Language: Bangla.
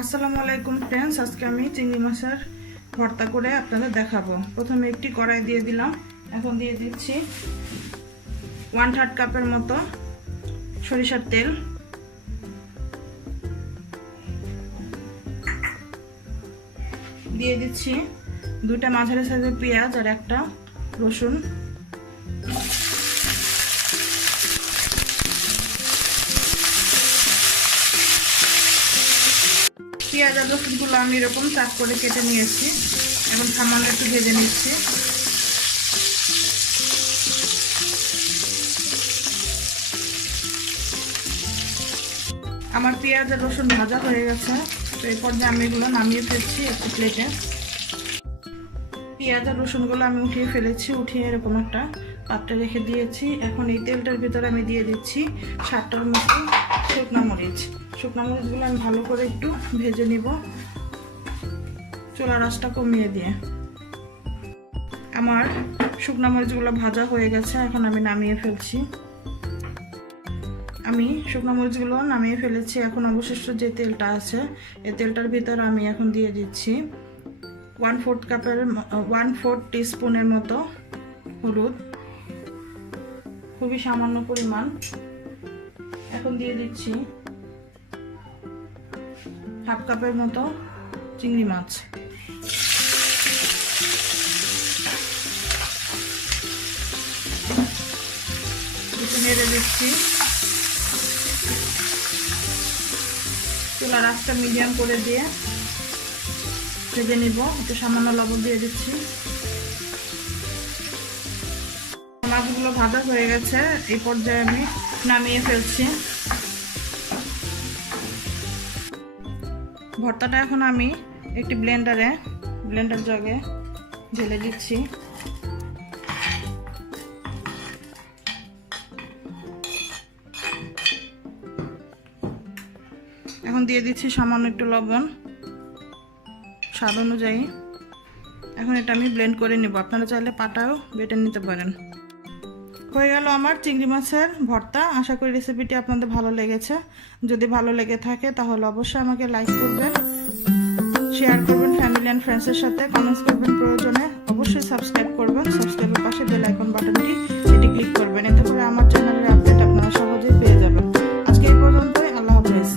আসসালামুআলাইকুম ফ্রেন্ডস, আজকে আমি চিংড়ি মাছের ভর্তা করে আপনাদের দেখাবো। প্রথমে একটি কড়াই দিয়ে দিলাম। এখন দিয়ে দিচ্ছি 1/3 কাপের মতো সরিষার তেল। দিয়ে দিচ্ছি 2টা মাঝারি সাইজের পেঁয়াজ আর একটা রসুন। পেঁয়াজ আর রসুনগুলো আমি এরকম চাক করে কেটে নিয়েছি। এখন সামান্য একটু ভেজে নিচ্ছি। আমার পেঁয়াজ আর রসুন ভাজা হয়ে গেছে, তো এই পর্যায়ে আমি এগুলো নামিয়ে ফেলছি একটা প্লেটে। পেঁয়াজ আর রসুনগুলো আমি উঠিয়ে ফেলেছি, উঠিয়ে এরকম একটা পাত্রে রেখে দিয়েছি। এখন এই তেলটার ভিতরে আমি দিয়ে দিচ্ছি 7টার মতো শুকনো মরিচ। শুকনো মরিচগুলো আমি ভালো করে একটু ভেজে নিব, চুলার আঁচটা কমিয়ে দিয়ে। আমার শুকনো মরিচগুলো ভাজা হয়ে গেছে, এখন আমি নামিয়ে ফেলছি। আমি শুকনো মরিচগুলো নামিয়ে ফেলেছি। এখন অবশিষ্ট যে তেলটা আছে, এই তেলটার ভিতরে আমি এখন দিয়ে দিচ্ছি 1/4 টিস্পুনের মতো হলুদ, খুবই সামান্য পরিমাণ। এখন দিয়ে দিচ্ছি 1/2 কাপের মতো চিংড়ি মাছ। নেড়ে দিচ্ছি। চুলার আঁচটা মিডিয়াম করে দিয়ে ভেজে নিব। একটু সামান্য লবণ দিয়ে দিচ্ছি। মাছগুলো ভাজা হয়ে গেছে, এই পর্যায়ে আমি নামিয়ে ফেলছি। ভর্তাটা এখন আমি একটি ব্লেন্ডার জগে ঢেলে দিচ্ছি। এখন দিয়ে দিচ্ছি সামান্য একটু লবণ স্বাদ অনুযায়ী। এখন এটা আমি ব্লেন্ড করে নেব। আপনারা চাইলে পাটাও বেটে নিতে পারেন। হয়ে গেল আমার চিংড়ি মাছের ভর্তা। আশা করি রেসিপিটি আপনাদের ভালো লেগেছে। যদি ভালো লেগে থাকে তাহলে অবশ্যই আমাকে লাইক করবেন, শেয়ার করবেন ফ্যামিলি অ্যান্ড ফ্রেন্ডসের সাথে, কমেন্টস করবেন প্রয়োজনে। অবশ্যই সাবস্ক্রাইব করবেন। সাবস্ক্রাইবের পাশে বেল আইকন বাটনটি ক্লিক করবেন, এতে করে আমার চ্যানেলের আপডেট আপনারা সহজেই পেয়ে যাবেন। আজকে এই পর্যন্তই। আল্লাহ হাফেজ।